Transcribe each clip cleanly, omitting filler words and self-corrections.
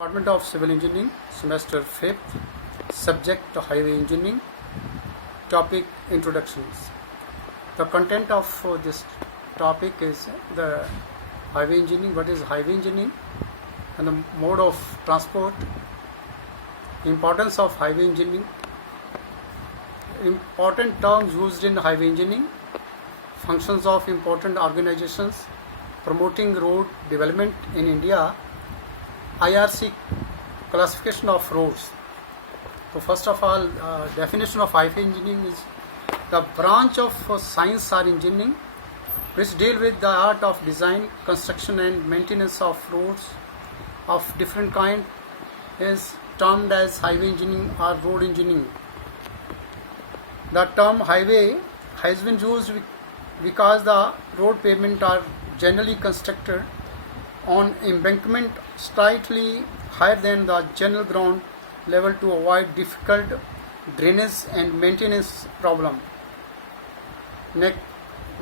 Department of Civil Engineering, semester 5th, subject Highway Engineering, topic Introductions. The content of this topic is the highway engineering, what is highway engineering, and the mode of transport, importance of highway engineering, important terms used in highway engineering, functions of important organizations promoting road development in India, IRC classification of roads. So first of all, definition of highway engineering is the branch of science or engineering which deal with the art of design, construction and maintenance of roads of different kind is termed as highway engineering or road engineering. The term highway has been used because the road pavement are generally constructed on embankment slightly higher than the general ground level to avoid difficult drainage and maintenance problem. Next,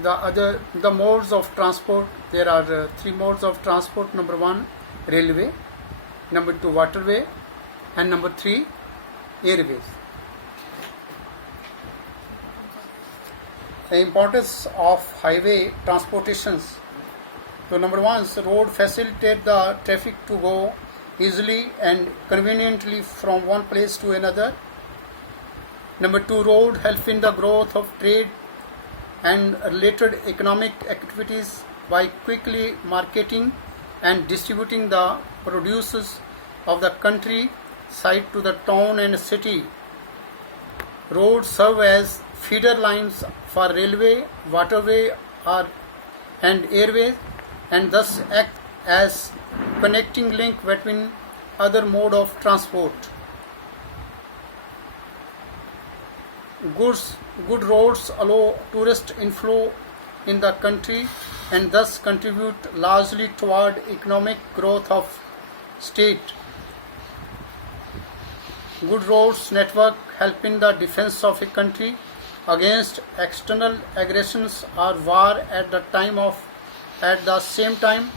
the modes of transport. There are three modes of transport. Number 1, railway. Number 2, waterway, and number 3, airways. The importance of highway transportations. So number 1 is road facilitate the traffic to go easily and conveniently from one place to another. Number 2, road help in the growth of trade and related economic activities by quickly marketing and distributing the produces of the country side to the town and city. Roads serve as feeder lines for railway, waterway and airways, and thus act as connecting link between other mode of transport. Good roads allow tourist inflow in the country and thus contribute largely toward economic growth of state. Good roads network help in the defense of a country against external aggressions or war at the same time,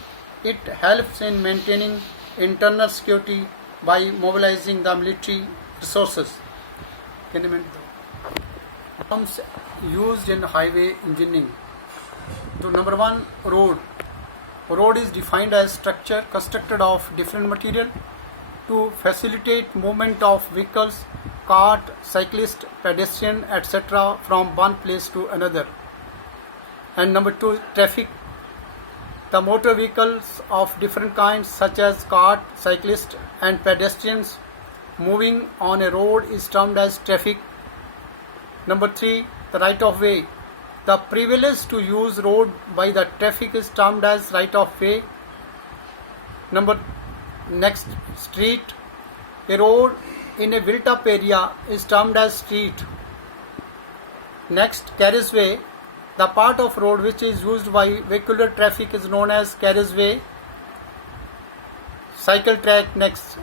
it helps in maintaining internal security by mobilizing the military resources. Terms used in highway engineering. So number 1, road. Road is defined as structure constructed of different material to facilitate movement of vehicles, cart, cyclist, pedestrian, etc. from one place to another. And number 2, traffic. The motor vehicles of different kinds such as cart, cyclist and pedestrians moving on a road is termed as traffic. Number 3, the right of way. The privilege to use road by the traffic is termed as right of way. Next, street. A road in a built up area is termed as street. Next, carriageway. The part of road which is used by vehicular traffic is known as carriageway. Cycle track. Next,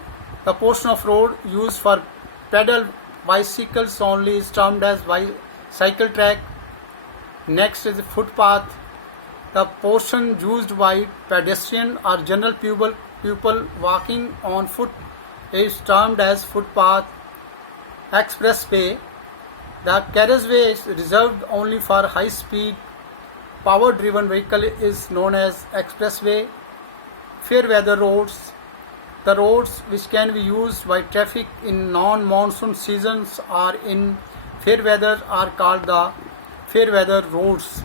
the portion of road used for pedal bicycles only is termed as cycle track. Next is footpath. The portion used by pedestrian or general people walking on foot is termed as footpath. Expressway. The carriageway is reserved only for high-speed, power-driven vehicle is known as expressway. Fair weather roads. The roads which can be used by traffic in non-monsoon seasons or in fair weather are called the fair weather roads.